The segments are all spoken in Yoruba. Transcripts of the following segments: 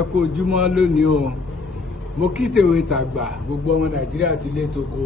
ẹ kú ojúmọ́ lónìí o. Mo kí tèwe tàgbà gbogbo ọmọ Nàìjíríà ti lé toko,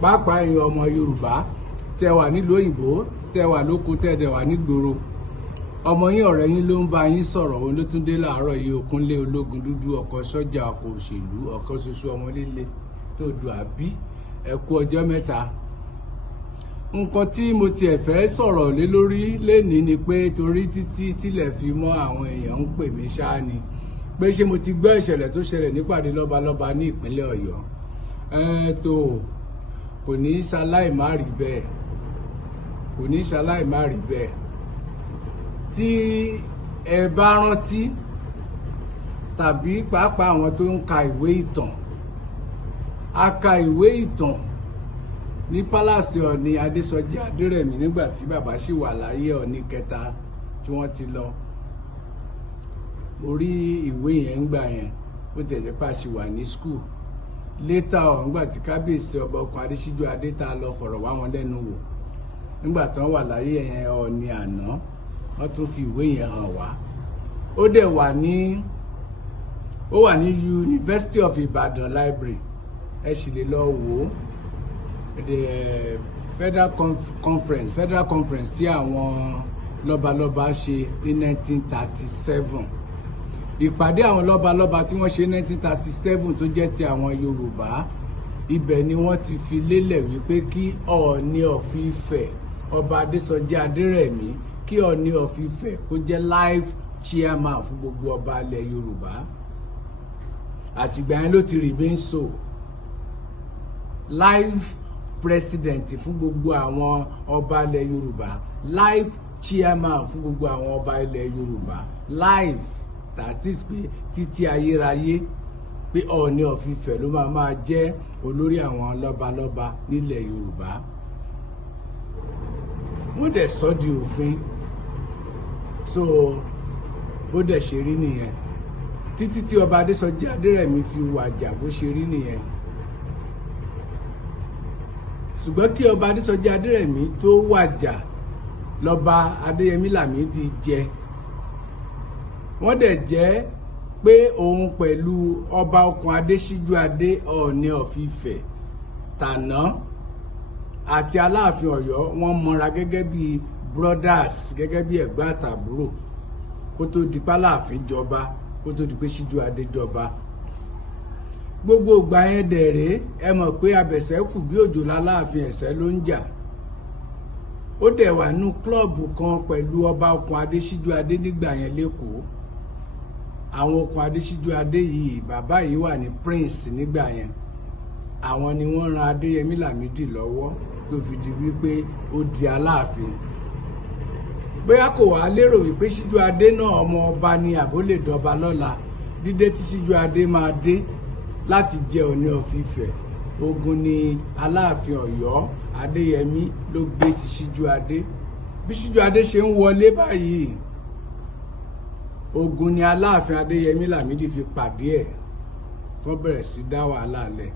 pàápàá ẹ̀yin ọmọ Yorùbá tẹ́ wà nílùú òyìnbó, tẹ́ wà lóko, tẹ́ dẹ̀ wà nígboro. Ọmọ yín ọ̀rẹ́ yín ló ń bá yín sọ̀rọ̀, òun ló tún dé láàárọ̀ yìí o. Kunle Ologundudu, ọkọ̀ sọ́jà, ọkọ̀ òṣèlú, ọkọ̀ ṣoṣo ọmọ líle tó dù àbí. Ẹ kú ọjọ́ mẹ́ta. Nǹkan tí mo tiẹ̀ fẹ́ sọ̀rọ̀ lé lórí lénìí ni pé torí títí tílẹ̀ fi mọ́ àwọn èèyàn ń pè mí ṣáá ni pé ṣé mo ti gbọ́ ìṣẹ̀lẹ̀ tó ṣẹlẹ̀ nípàdé lọ́balọ́ba ní ìpínlẹ̀ Ọ̀yọ́. Tó kò ní ṣaláì má rí bẹ́ẹ̀, kò ní ṣaláì má rí bẹ́ẹ̀. Tí ẹ bá rántí tàbí pàápàá àwọn tó ń ka ìwé ìtàn, a ka ìwé ìtàn ní pálásì Ọ̀ọ̀ni Adésọjí Adérẹ̀mí nígbà tí bàbá ṣì wà láyé Ọ̀ọ̀ni kẹta tí wọ́n ti lọ. Mo rí ìwé yẹn ńgbà yẹn bó tẹ̀lé pa ṣì wà ní skul. Létà ọ̀ ńgbà tí kábíyèsí ọba ọkùn Adésíjú Adé tá lọ fọ̀rọ̀ wá wọn lẹ́nu wò nígbà tán wà láyé yẹn Ọ̀ọ̀ni àná, wọ́n tún fi ìwé yẹn hàn wá. Ó dẹ̀ wà ní University of Ibadan Library, ẹ sì lè lọ wò ó. The federal conference tí àwọn lọ́balọ́ba ṣe ní 1937. Ìpàdé àwọn lọ́balọ́ba tí wọ́n ṣe 1937 tó jẹ́ ti àwọn Yorùbá, ibẹ̀ ni wọ́n ti fi lélẹ̀ wípé kí Ọọ̀ni of Ifẹ̀ ọba Adésọjí Adérẹ̀mí, kí Ọọ̀ni of Ifẹ̀ kó jẹ́ life chairman fún gbogbo ọba ilẹ̀ Yorùbá. Àtìgbà yẹn ló ti remain so, life president fún gbogbo àwọn ọba ilẹ̀ Yorùbá, life chairman fún gbogbo àwọn ọba ilẹ̀ Yorùbá, life, that is pé títí ayérayé, pé Ọọ̀ni of Ifẹ̀ ló máa jẹ́ olórí àwọn lọ́balọ́ba nílẹ̀ Yorùbá. Wọ́n dẹ̀ sọ di òfin, so bó dẹ̀ ṣe rí nìyẹn títí tí ọba Adésọjí Adérẹ̀mí fi wàjà, bó ṣe rí nìyẹn. Ṣùgbọ́n kí ọba Adésọjí Adérẹ̀mí tó wàjà lọ́ba Adéyẹmí Lámídì jẹ. Wọ́n dẹ̀ jẹ́ pé òun pẹ̀lú ọba ọkùn Adésíjú Adé Ọọ̀ni of Ifẹ̀ tàná àti Aláàfin Ọ̀yọ́, wọ́n mọra gẹ́gẹ́ bí brothers, gẹ́gẹ́ bí ẹ̀gbọ́n àtàbúrò kó tó di p'Aláàfin jọba, kó tó di pé Síjú Adé jọba. Gbogbo ìgbà yẹn dẹ̀rẹ́ ẹ mọ̀ pé abẹ̀sẹ̀ kù bí òjò l'Aláàfin ẹ̀sẹ̀ ló ń jà. Ó dẹ̀ wà nú klọ́ọ̀bù kan pẹ̀lú ọba ọkùn Adésíjú Adé nígbà yẹn lÉkòó. Àwọn ọkùn Adésíjú Adé yìí, bàbá yìí wà ní prince nígbà yẹn. Àwọn ni wọ́n ran Adéyẹmí Lámídì lọ́wọ́ tó fi di wípé ó di Aláàfin. Bóyá kò wá lérò wípé Síjú Adé náà ọmọ ọba ni àbó lè dọba lọ́la. Dídé tí Síjú Adé máa dé láti jẹ Ọọ̀ni of Ifẹ̀, ogun ni Aláàfin Ọ̀yọ́ Adéyẹmí ló gbé ti Síjú Adé. Bí Síjú Adé ṣe ń wọlé báyìí, ogun ni Aláàfin Adéyẹmí Lámídì fi pàdé ẹ̀, tó bẹ̀rẹ̀ sí dá wàhálà lẹ̀,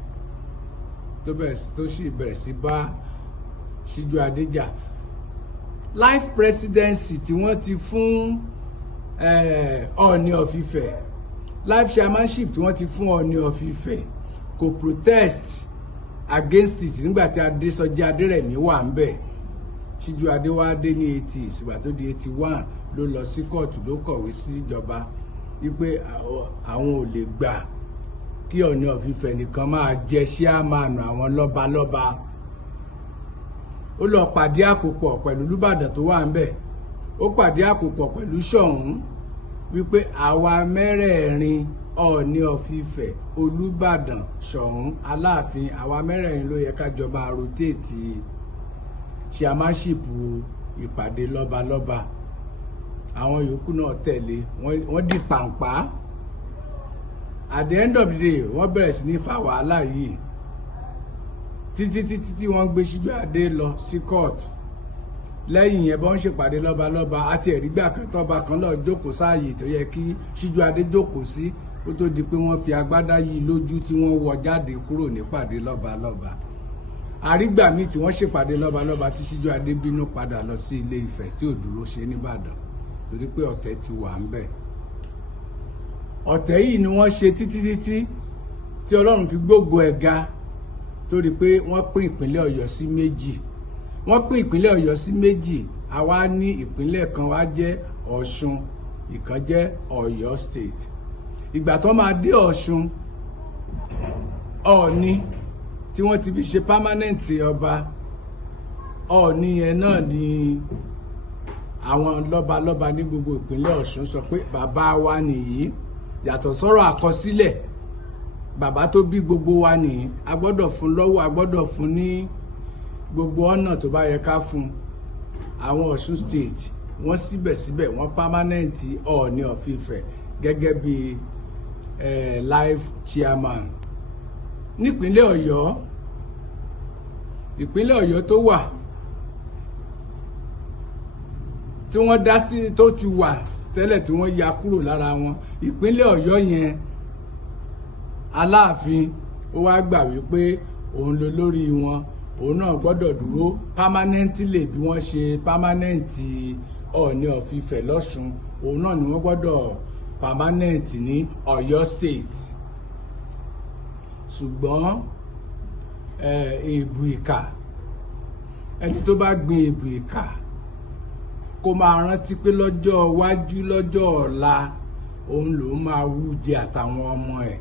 tó sì bẹ̀rẹ̀ sí bá Síjú Adé jà. Life presidency tí wọ́n ti fún Ọọ̀ni of Ifẹ̀, life chairmanship tí wọ́n ti fún Ọọ̀ni of Ifẹ̀, kò protest against it nígbà tí Adésọjí Adérẹ̀mí wà ń bẹ̀. Síjú Adé wá dé ní 80s, ìgbà tó di 81 ló lọ sí kóòtù, ló kọ̀wé sí ìjọba wípé àwọn ò lè gbà kí Ọọ̀ni of Ifẹ̀ nìkan máa jẹ ṣíàmánu àwọn lọ́balọ́ba. Ó lọ pàdé àpòpọ̀ pẹ̀lú Olúbàdàn tó wà ń bẹ̀, ó pàdé àpòpọ̀ pẹ̀lú Ṣọ̀ún wípé àwa mẹ́rẹ̀ẹ̀rin Ọọ̀ni of Ifẹ̀, Olúbàdàn, Ṣọ̀ún, Aláàfin, àwa mẹ́rẹ̀ẹ̀rin ló yẹ ká jọba rotate chairmanship ìpàdé lọ́balọ́ba. Àwọn yòókù náà tẹ̀lé, wọ́n di pàǹpá. At the end of the day, wọ́n bẹ̀rẹ̀ sí ní fa wàhálà yìí títí wọ́n gbé Síjú Adé lọ sí court. Lẹ́yìn yẹn bọ́n ṣèpàdé lọ́balọ́ba, àti ẹ̀rígbà kan tọ́ba kan lọ jókòó sáàyè tó yẹ kí Síjú Adé jókòó sí, kó tó di pé wọ́n fi agbádá yìí lójú tí wọ́n wọ jáde kúrò nípàdé lọ́balọ́ba. Àrígbà míì tí wọ́n ṣèpàdé lọ́balọ́ba tí Síjú Adé bínú padà lọ sí Ilé Ifẹ̀ tí ò dúró ṣe nìbàdàn torí pé ọ̀tẹ̀ ti wà ń bẹ̀. ọ̀tẹ̀ yìí ni wọ́n ṣe títí tí Ọlọ́run fi gbógo ẹ̀ ga torí pé wọ́n pín ìpínlẹ̀ Ọ̀yọ́ sí méjì. Wọ́n pín ìpínlẹ̀ Ọ̀yọ́ sí méjì. Àwa ní ìpínlẹ̀ kan wá jẹ́ Ọ̀ṣun, ìkan jẹ́ Ọ̀yọ́ state. Ìgbà tó máa dé Ọ̀ṣun, Ọọ̀ni tí wọ́n ti fi ṣe permanent ọba, Ọọ̀ni yẹn náà ni àwọn lọ́balọ́ba ní gbogbo ìpínlẹ̀ Ọ̀ṣun sọ pé bàbá wa nìyí, yàtọ̀ sọ́rọ̀ àkọsílẹ̀, bàbá tó bí gbogbo wa nìyí, a gbọ́dọ̀ fún lọ́wọ́, a gbọ́dọ̀ fún ní gbogbo ọ̀nà tó bá yẹ ká fún. Àwọn Ọ̀ṣun state wọ́n síbẹ̀síbẹ̀ wọ́n permanent Ọọ̀ni of Ifẹ̀ gẹ́gẹ́ bí life chairman. Nípínlẹ̀ Ọ̀yọ́, ìpínlẹ̀ Ọ̀yọ́ tó wà tí wọ́n dá sí tó ti wà tẹ́lẹ̀ tí wọ́n ya kúrò lára wọn, ìpínlẹ̀ Ọ̀yọ́ yẹn Aláàfin ó wá gbà wípé òun ló lórí wọn, òun náà gbọ́dọ̀ dúró permanently bí wọ́n ṣe permanent Ọọ̀ni of Ifẹ̀ lọ́ṣun, òun náà ni wọ́n gbọ́dọ̀ permanent ní Ọ̀yọ́ state. Ṣùgbọ́n èébù ìkà, ẹni tó bá gbin èébù ìkà kó máa rántí pé lọ́jọ́ iwájú, lọ́jọ́ ọ̀la, òun lòún máa wú jẹ àtàwọn ọmọ ẹ̀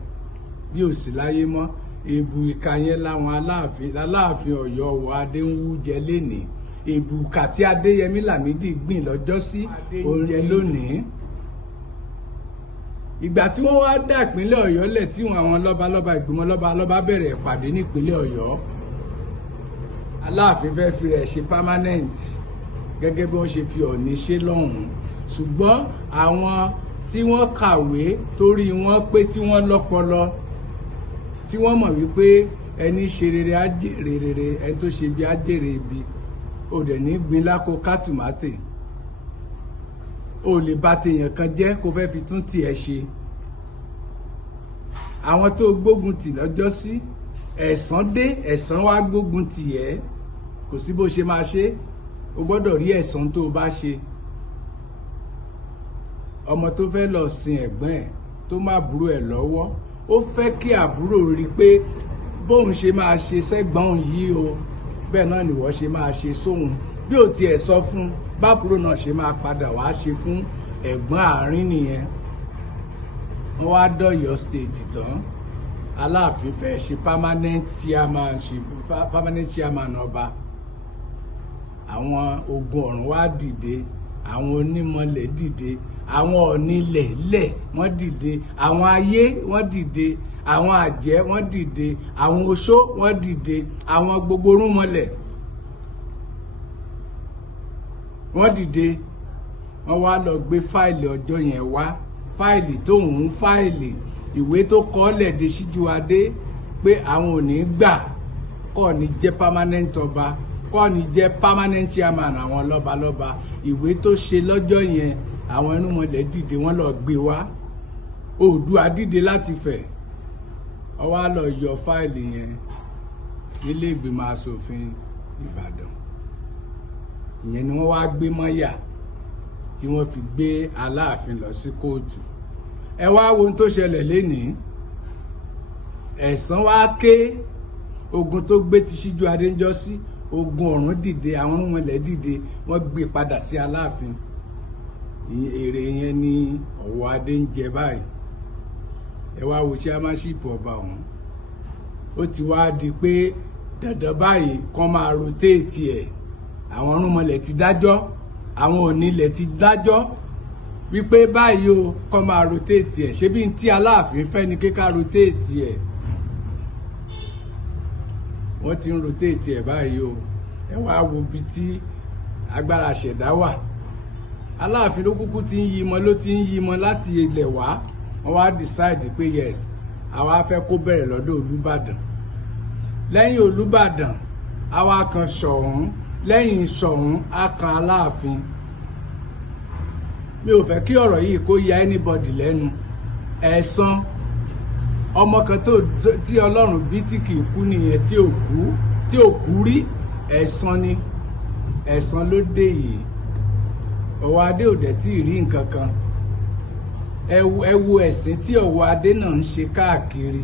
bí ò sí láyé mọ́. Èébù ìkà yẹn láwọn Aláàfin Ọ̀yọ́ wọ adé ń wú jẹ lénìí. Èébù ìkà tí Adéyẹmí Lámídì gbìn lọ́jọ́sí oúnjẹ lónìí. Ìgbà tí wọ́n wá dá ìpínlẹ̀ Ọ̀yọ́ lẹ̀ tí àwọn lọ́balọ́ba ìgbìmọ̀ lọ́balọ́ba bẹ̀rẹ̀ ìpàdé nípínlẹ̀ Ọ̀yọ́, Aláàfin fẹ́ fi rẹ̀ ṣe permanent gẹ́gẹ́ bí wọ́n ṣe fi Ọọ̀ni ṣe lọ́hùn-ún. Ṣùgbọ́n àwọn tí wọ́n kàwé torí wọ́n pé tí wọ́n lọ́pọlọ, tí wọ́n mọ̀ wípé ẹni ṣe rere á jèrè rere, ẹni tó ṣe bí á jèrè ibi, ò dẹ̀ ní gbin lákò kátùmátè, ò lè bà tèèyàn kan jẹ́ kó fẹ́ fi tún tiẹ̀ ṣe. Àwọn tó gbógun tì lọ́jọ́ sí, ẹ̀san dé, ẹ̀san wá gbógun tì ẹ́, kò sí bó ṣe máa ṣe, o gbọ́dọ̀ rí ẹ̀san tó o bá ṣe. Ọmọ tó fẹ́ lọ sin ẹ̀gbọ́n ẹ̀ tó má àbúrò ẹ̀ lọ́wọ́, ó fẹ́ kí àbúrò rí pé bóun ṣe máa ṣe sẹ́gbọ́n yìí o, bẹ́ẹ̀ náà ni wọ́n ṣe máa ṣe sóhun. Bí ò tiẹ̀ sọ fún, bábúrò náà ṣe máa padà wá ṣe fún ẹ̀gbọ́n àárín nìyẹn. Wọ́n wá dọ̀yọ́ state tán, Aláàfin fẹ́ ṣe permanent chairman ọba. Àwọn ogun ọ̀run wá dìde, àwọn onímọ̀lẹ̀ dìde, àwọn ọ̀nilẹ̀lẹ̀ wọ́n dìde, àwọn ayé wọ́n dìde, àwọn àjẹ́ wọ́n dìde, àwọn oṣó wọ́n dìde, àwọn gbogbo orúnmọlẹ̀ wọ́n dìde. Wọ́n wá lọ gbé fáìlì ọjọ́ yẹn wá, fáìlì tó ń fáìlì ìwé tó kọ́lẹ̀ de Síjúwadé pé àwọn ò ní gbà k'Ọọ̀ni jẹ́ permanent ọba, k'Ọọ̀ni jẹ́ permanent chairman àwọn lọ́balọ́ba. Ìwé tó ṣe lọ́jọ́ yẹn àwọn irúnmọlẹ̀ dìde, wọ́n lọ gbé wá. Oòduà dìde láti Ifẹ̀, ó wá lọ yọ fáìlì yẹn nílé ìgbìmọ̀ asòfin Ìbàdàn. Ìyẹn ni wọ́n wá gbé mọ́yà tí wọ́n fi gbé Aláàfin lọ sí kóòtù. Ẹ wá wo ohun tó ṣẹlẹ̀ lénìí. Ẹ̀san wá ké, ogun tó gbé ti Síjúwadé ń jọ sí, ogun ọ̀run dìde, àwọn irúnmọlẹ̀ dìde, wọ́n gbé padà sí Aláàfin. Èrè yẹn ni ọ̀wọ́ adé ń jẹ báyìí. Ẹ wá wo chairmanship ọba ọ̀hún, ó ti wá di pé dandan báyìí kán máa rotate ẹ̀. Àwọn irúnmọlẹ̀ ti dájọ́, àwọn onílẹ̀ ti dájọ́ wípé báyìí o kán máa rotate ẹ̀. Ṣé bí n tí Aláàfin fẹ́ ni kíká rotate ẹ̀? Wọ́n ti ń rotate ẹ̀ báyìí o. Ẹ wá wo bí tí agbára ṣẹ̀dá wà. Aláàfin ló kúkú ti ń yí mọ́, ló ti ń yí mọ́ láti ilẹ̀ wá. Wọ́n wá decide pé yes, àwa fẹ́ kó bẹ̀rẹ̀ lọ́dọ̀ Olúbàdàn. Lẹ́yìn Olúbàdàn, àwa kan Ṣọ̀ún, lẹ́yìn Ṣọ̀ún á kan Aláàfin. Mi ò fẹ́ kí ọ̀rọ̀ yìí kó ya anybody lẹ́nu. Ẹ̀san ọmọ kan tí Ọlọ́run bí tí kì í kú nìyẹn, tí ò kú rí. Ẹ̀san ni, ẹ̀san ló dé yìí. Ọwọ́ adé ò dẹ̀ tí ì rí nǹkan kan. ẹ wo ẹ̀sìn tí ọ̀wọ́ adé náà ń ṣe káàkiri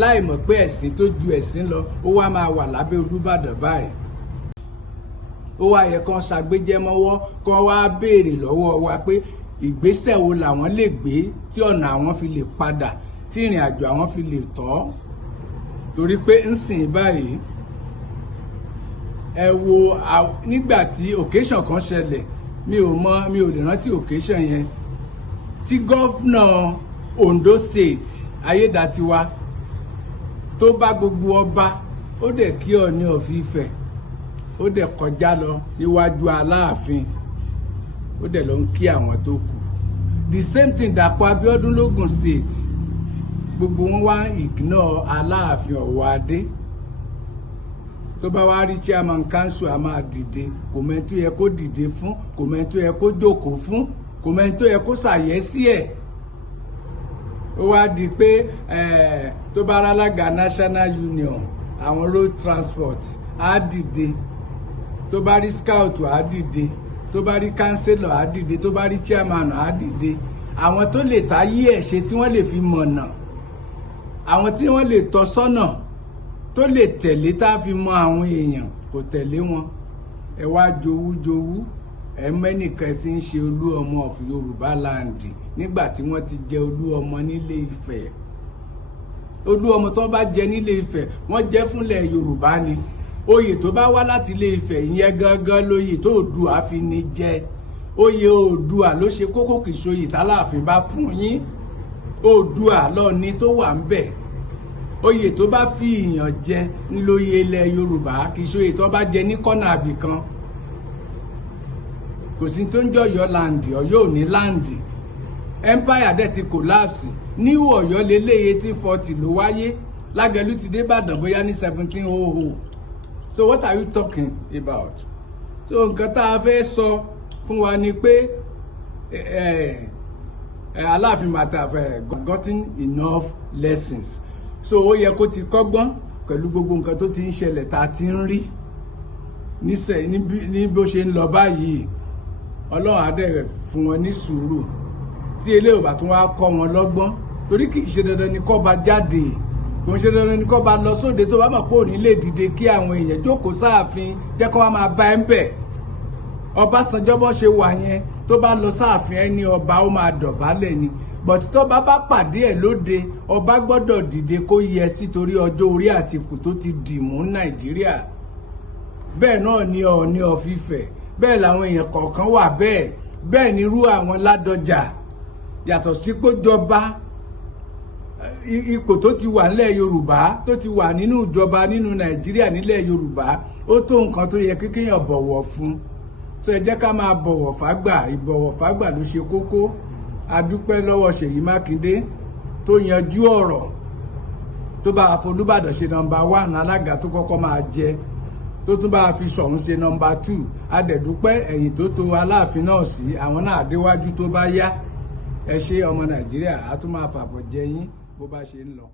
láì mọ̀ pé ẹ̀sìn tó ju ẹ̀sìn lọ ó wá máa wà lábẹ́ Olúbàdàn báyìí. Ó wá yẹ kán ṣàgbéjẹmọ́wọ́ kán wá béèrè lọ́wọ́ wa pé ìgbésẹ̀ wo làwọn lè gbé tí ọ̀nà àwọn fi lè padà, tí ìrìn àjò àwọn fi lè tọ́. Torí pé ń sìn báyìí ẹ wo nígbà tí occasion kan ṣẹlẹ̀, mi ò lè rántí occasion yẹn, tí gọ́fúnà Ondo State Ayédàtiwa tó bá gbogbo ọba, ó dẹ̀ kí Ọọ̀ni of Ifẹ̀, ó dẹ̀ kọjá lọ níwájú Aláàfin, ó dẹ̀ lọ ń kí àwọn tó kù. The same thing Dàpọ̀ Abíọ́dún l'Ógùn State, gbogbo wọn wá ignore Aláàfin Ọ̀wọ́ Adé. Tó bá wá rí chairman council a máa dìde, kò mẹ́ni tó yẹ kó dìde fún, kò mẹ́ni tó yẹ kó jókòó fún, kò mẹ́ni tó yẹ kó ṣàyẹ́sí ẹ̀. Ó wá di pé tó bá rálága National Union àwọn road transport á dìde, tó bá rí scout á dìde, tó bá rí councillor á dìde, tó bá rí chairman á dìde. Àwọn tó lè táyé ẹ̀ ṣe tí wọ́n lè fi mọ̀nà, àwọn tí wọ́n lè tọ́ sọ́nà, tó lè tẹ̀lé tá a fi mọ àwọn èèyàn, kò tẹ̀lé wọn. Ẹ wá jowú mẹ́nìkan fi ń ṣe olú ọmọ of Yorùbá land nígbà tí wọ́n ti jẹ olú ọmọ nílé Ifẹ̀. Olú ọmọ tó bá jẹ nílé Ifẹ̀ wọ́n jẹ́ fúnlẹ̀ Yorùbá ni. Oyè tó bá wá láti ilé Ifẹ̀ ìyẹn gangan lóyè tó Oòduà fi ní jẹ. Oyè Oòduà ló ṣe kókó, kìí ṣoyè t'Aláàfin bá fún yín. Oòduà lọ́ọ̀ni tó wà ń bẹ̀. Oyè tó bá fi ìyàn jẹ nílòyè ilẹ̀ Yorùbá, kìí ṣoyè tó bá jẹ ní kọ́nà àbìkan. Kò sí tó ń jẹ́ Ọ̀yọ́ land, Ọ̀yọ́ ò ní land. Empire dẹ̀ ti collapse. Ní Ọ̀yọ́ lélẹ̀ 1840 ló wáyé, Lágẹ̀lú ti dé Ìbàdàn bóyá ní 1700. So what are you talking about? So nǹkan tá a fẹ́ sọ fún wa ni pé Aláàfin might have gotten enough lessons. So ó yẹ kó ti kọ́gbọ́n pẹ̀lú gbogbo nǹkan tó ti ń ṣẹlẹ̀ tá a ti ń rí ní bó ṣe ń lọ báyìí. Ọlọ́run á dẹ̀ fún wọn ní sùúrù tí eléyìí ò bá tún wá kọ́ wọn lọ́gbọ́n, torí kì í ṣe dandan ni kó bá jáde, kò ń ṣe dandan ni kó bá lọ sóde tó bá mọ̀ pé òní lè dìde kí àwọn èèyàn jókòó sáàfin jẹ́ kó wá máa bá ẹ̀ ń bẹ̀. Ọbásanjọ́ bó ṣe wà yẹn, tó bá lọ sáàfin ẹni ọba ó máa dọ̀bálẹ̀ ni, but tó bá pàdé ẹ̀ lóde, ọba gbọ́dọ̀ dìde kó yẹ sí torí ọjọ́ orí àti ipò tó ti dì mú Nàìjíríà. Bẹ́ẹ̀ náà ni Ọọ̀ni of Ifẹ̀, bẹ́ẹ̀ làwọn èèyàn kọ̀ọ̀kan wà bẹ́ẹ̀ ni irú àwọn Ládọjà, yàtọ̀ sí pé jọba ipò tó ti wà nílẹ̀ Yorùbá, tó ti wà nínú ìjọba nínú Nàìjíríà nílẹ̀ Yorùbá, ó tó nǹkan tó yẹ kéèyàn bọ̀wọ̀ fún. So ẹ jẹ́ ká máa bọ̀wọ̀ fágbà, ìbọ̀wọ̀ fágbà ló ṣe kókó. A dúpẹ́ lọ́wọ́ Ṣèyí Mákindé tó yanjú ọ̀rọ̀, tó bá Olúbàdàn ṣe #1 alága tó kọ́kọ́ máa jẹ, tó tún bá fi Ṣọ̀ún ṣe #2. A dẹ̀ dúpẹ́ ẹ̀yìn tó tò Aláàfin náà sí, àwọn náà déwájú tó bá yá. Ẹ ṣé ọmọ Nàìjíríà, a tún máa fàbọ̀ jẹ yín bó bá ṣe ń lọ.